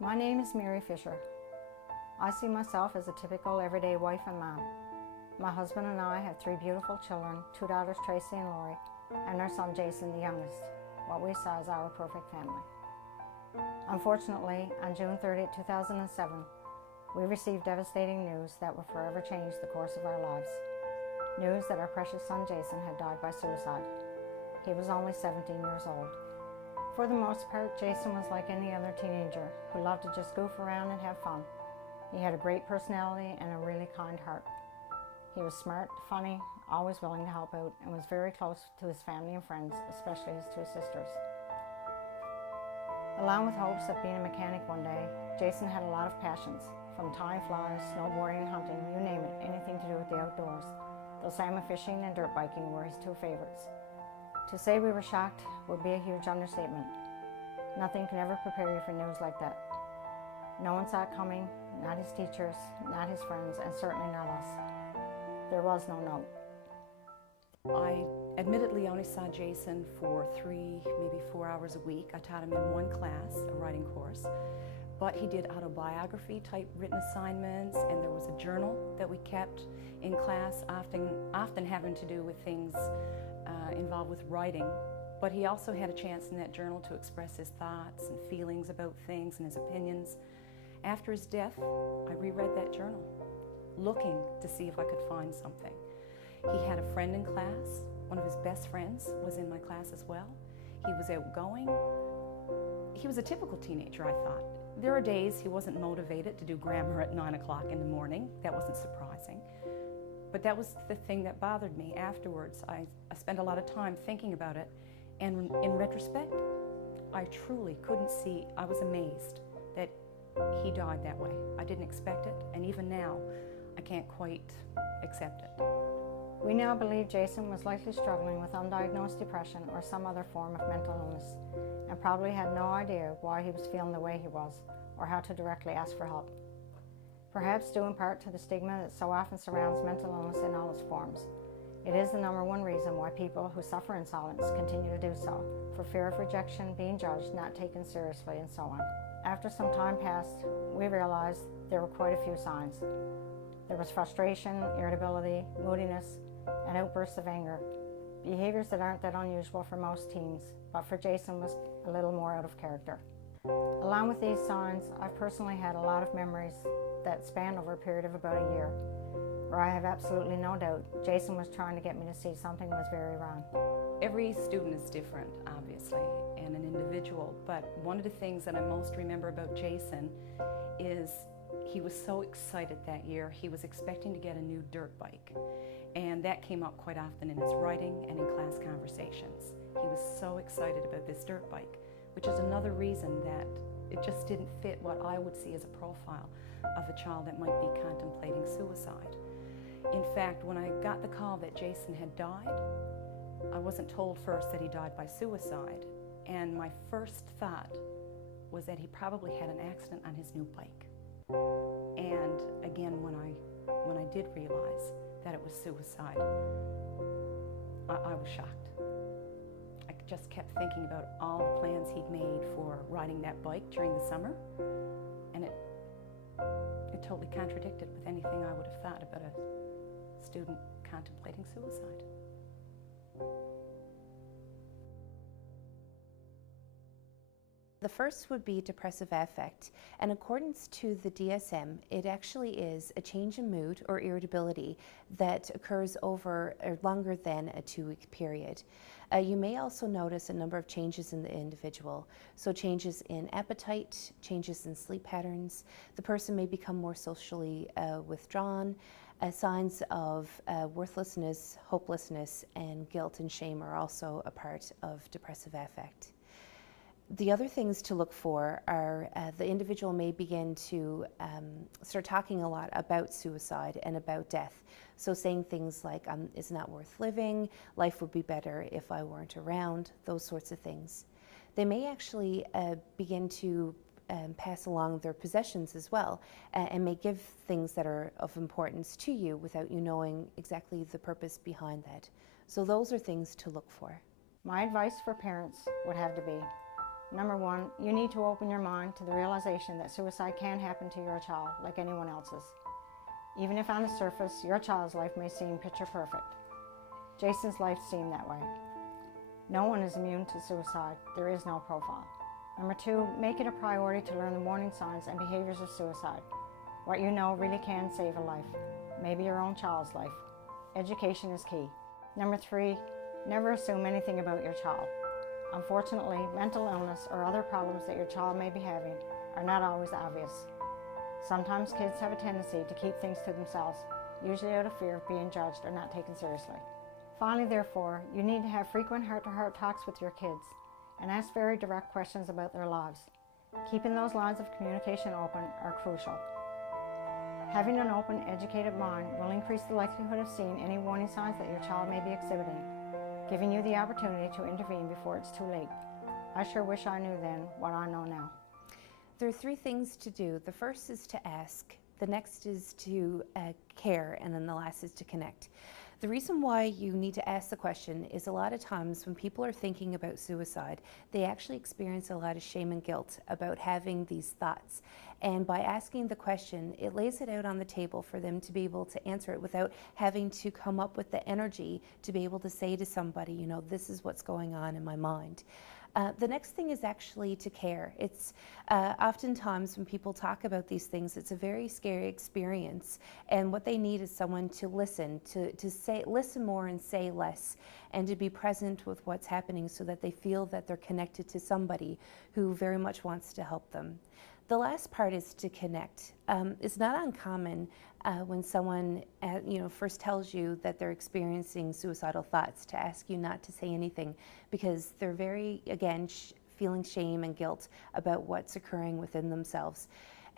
My name is Mary Fisher. I see myself as a typical everyday wife and mom. My husband and I have three beautiful children, two daughters Tracy and Lori, and our son Jason, the youngest, what we saw as our perfect family. Unfortunately, on June 30, 2007, we received devastating news that will forever change the course of our lives. News that our precious son Jason had died by suicide. He was only 17 years old. For the most part, Jason was like any other teenager who loved to just goof around and have fun. He had a great personality and a really kind heart. He was smart, funny, always willing to help out, and was very close to his family and friends, especially his two sisters. Along with hopes of being a mechanic one day, Jason had a lot of passions, from tying flies, snowboarding and hunting, you name it, anything to do with the outdoors. Though salmon fishing and dirt biking were his two favorites. To say we were shocked would be a huge understatement. Nothing can ever prepare you for news like that. No one saw it coming, not his teachers, not his friends, and certainly not us. There was no note. I admittedly only saw Jason for 3, maybe 4 hours a week. I taught him in one class, a writing course, but he did autobiography type written assignments, and there was a journal that we kept in class, often having to do with things involved with writing. But he also had a chance in that journal to express his thoughts and feelings about things and his opinions. After his death, I reread that journal, looking to see if I could find something. He had a friend in class. One of his best friends was in my class as well. He was outgoing. He was a typical teenager, I thought. There are days he wasn't motivated to do grammar at 9 o'clock in the morning. That wasn't surprising. But that was the thing that bothered me afterwards. I spent a lot of time thinking about it, and in retrospect, I truly couldn't see. I was amazed that he died that way. I didn't expect it, and even now, I can't quite accept it. We now believe Jason was likely struggling with undiagnosed depression or some other form of mental illness, and probably had no idea why he was feeling the way he was, or how to directly ask for help. Perhaps due in part to the stigma that so often surrounds mental illness in all its forms. It is the #1 reason why people who suffer in silence continue to do so, for fear of rejection, being judged, not taken seriously, and so on. After some time passed, we realized there were quite a few signs. There was frustration, irritability, moodiness, and outbursts of anger. Behaviors that aren't that unusual for most teens, but for Jason was a little more out of character. Along with these signs, I've personally had a lot of memories that span over a period of about a year, where I have absolutely no doubt Jason was trying to get me to see something was very wrong. Every student is different, obviously, and an individual, but one of the things that I most remember about Jason is he was so excited that year. He was expecting to get a new dirt bike, and that came up quite often in his writing and in class conversations. He was so excited about this dirt bike, which is another reason that it just didn't fit what I would see as a profile of a child that might be contemplating suicide. In fact, when I got the call that Jason had died, I wasn't told first that he died by suicide, and my first thought was that he probably had an accident on his new bike. And again, when I did realize that it was suicide, I was shocked. I just kept thinking about all the plans he'd made for riding that bike during the summer, and it totally contradicted with anything I would have thought about a student contemplating suicide. The first would be depressive affect. In accordance to the DSM, it actually is a change in mood or irritability that occurs over or longer than a 2-week period. You may also notice a number of changes in the individual. So changes in appetite, changes in sleep patterns. The person may become more socially withdrawn. Signs of worthlessness, hopelessness, and guilt and shame are also a part of depressive affect. The other things to look for are the individual may begin to start talking a lot about suicide and about death. So saying things like, it's not worth living, life would be better if I weren't around, those sorts of things. They may actually begin to pass along their possessions as well, and may give things that are of importance to you without you knowing exactly the purpose behind that. So those are things to look for. My advice for parents would have to be, Number one, you need to open your mind to the realization that suicide can happen to your child like anyone else's. Even if on the surface, your child's life may seem picture perfect. Jason's life seemed that way. No one is immune to suicide. There is no profile. Number two, make it a priority to learn the warning signs and behaviors of suicide. What you know really can save a life, maybe your own child's life. Education is key. Number three, never assume anything about your child. Unfortunately, mental illness or other problems that your child may be having are not always obvious. Sometimes kids have a tendency to keep things to themselves, usually out of fear of being judged or not taken seriously. Finally, therefore, you need to have frequent heart-to-heart talks with your kids and ask very direct questions about their lives. Keeping those lines of communication open are crucial. Having an open, educated mind will increase the likelihood of seeing any warning signs that your child may be exhibiting, giving you the opportunity to intervene before it's too late. I sure wish I knew then what I know now. There are three things to do. The first is to ask, the next is to care, and then the last is to connect. The reason why you need to ask the question is a lot of times when people are thinking about suicide, they actually experience a lot of shame and guilt about having these thoughts. And by asking the question, it lays it out on the table for them to be able to answer it without having to come up with the energy to be able to say to somebody, you know, this is what's going on in my mind. The next thing is actually to care. It's oftentimes when people talk about these things, it's a very scary experience, and what they need is someone to listen, listen more and say less, and to be present with what's happening so that they feel that they're connected to somebody who very much wants to help them. The last part is to connect. It's not uncommon when someone first tells you that they're experiencing suicidal thoughts to ask you not to say anything, because they're very, again, feeling shame and guilt about what's occurring within themselves.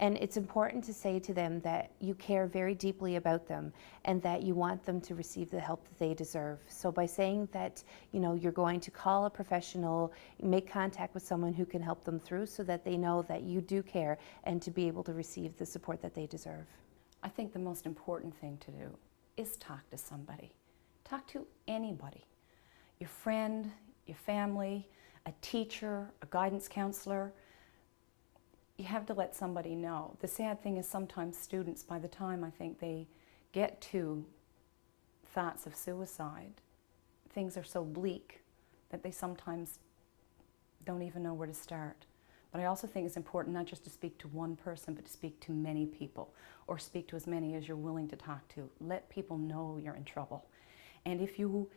And it's important to say to them that you care very deeply about them and that you want them to receive the help that they deserve. So by saying that, you're going to call a professional, make contact with someone who can help them through so that they know that you do care and to be able to receive the support that they deserve. I think the most important thing to do is talk to somebody. Talk to anybody. Your friend, your family, a teacher, a guidance counselor. You have to let somebody know. The sad thing is sometimes students, by the time I think they get to thoughts of suicide, things are so bleak that they sometimes don't even know where to start. But I also think it's important not just to speak to one person, but to speak to many people, or speak to as many as you're willing to talk to. Let people know you're in trouble. And if you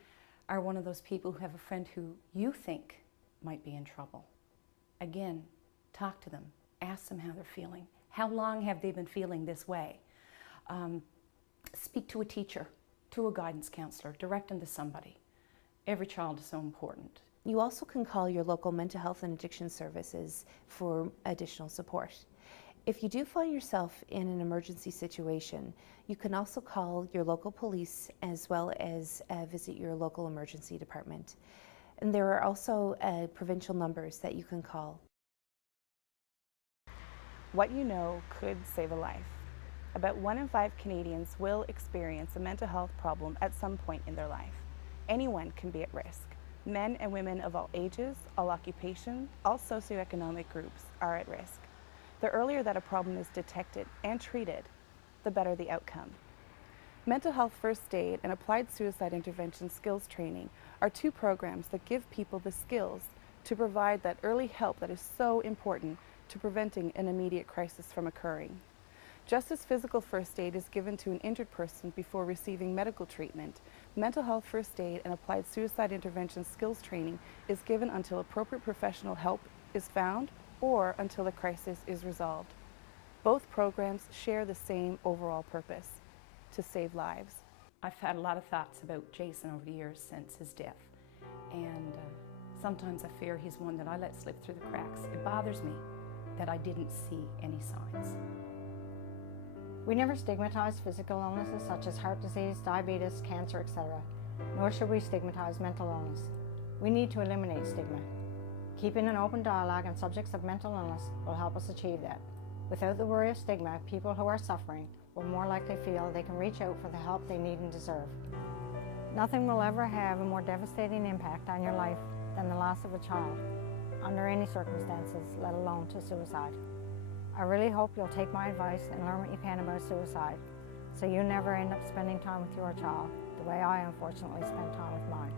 are one of those people who have a friend who you think might be in trouble, again, talk to them. Ask them how they're feeling. How long have they been feeling this way? Speak to a teacher, to a guidance counselor, direct them to somebody. Every child is so important. You also can call your local mental health and addiction services for additional support. If you do find yourself in an emergency situation, you can also call your local police as well as visit your local emergency department. And there are also provincial numbers that you can call. What you know could save a life. About 1 in 5 Canadians will experience a mental health problem at some point in their life. Anyone can be at risk. Men and women of all ages, all occupations, all socioeconomic groups are at risk. The earlier that a problem is detected and treated, the better the outcome. Mental Health First Aid and Applied Suicide Intervention Skills Training are two programs that give people the skills to provide that early help that is so important to preventing an immediate crisis from occurring. Just as physical first aid is given to an injured person before receiving medical treatment, mental health first aid and applied suicide intervention skills training is given until appropriate professional help is found or until the crisis is resolved. Both programs share the same overall purpose: to save lives. I've had a lot of thoughts about Jason over the years since his death, and sometimes I fear he's one that I let slip through the cracks. It bothers me that I didn't see any signs. We never stigmatize physical illnesses such as heart disease, diabetes, cancer, etc. Nor should we stigmatize mental illness. We need to eliminate stigma. Keeping an open dialogue on subjects of mental illness will help us achieve that. Without the worry of stigma, people who are suffering will more likely feel they can reach out for the help they need and deserve. Nothing will ever have a more devastating impact on your life than the loss of a child. under any circumstances, let alone to suicide. I really hope you'll take my advice and learn what you can about suicide, so you never end up spending time with your child the way I unfortunately spent time with mine.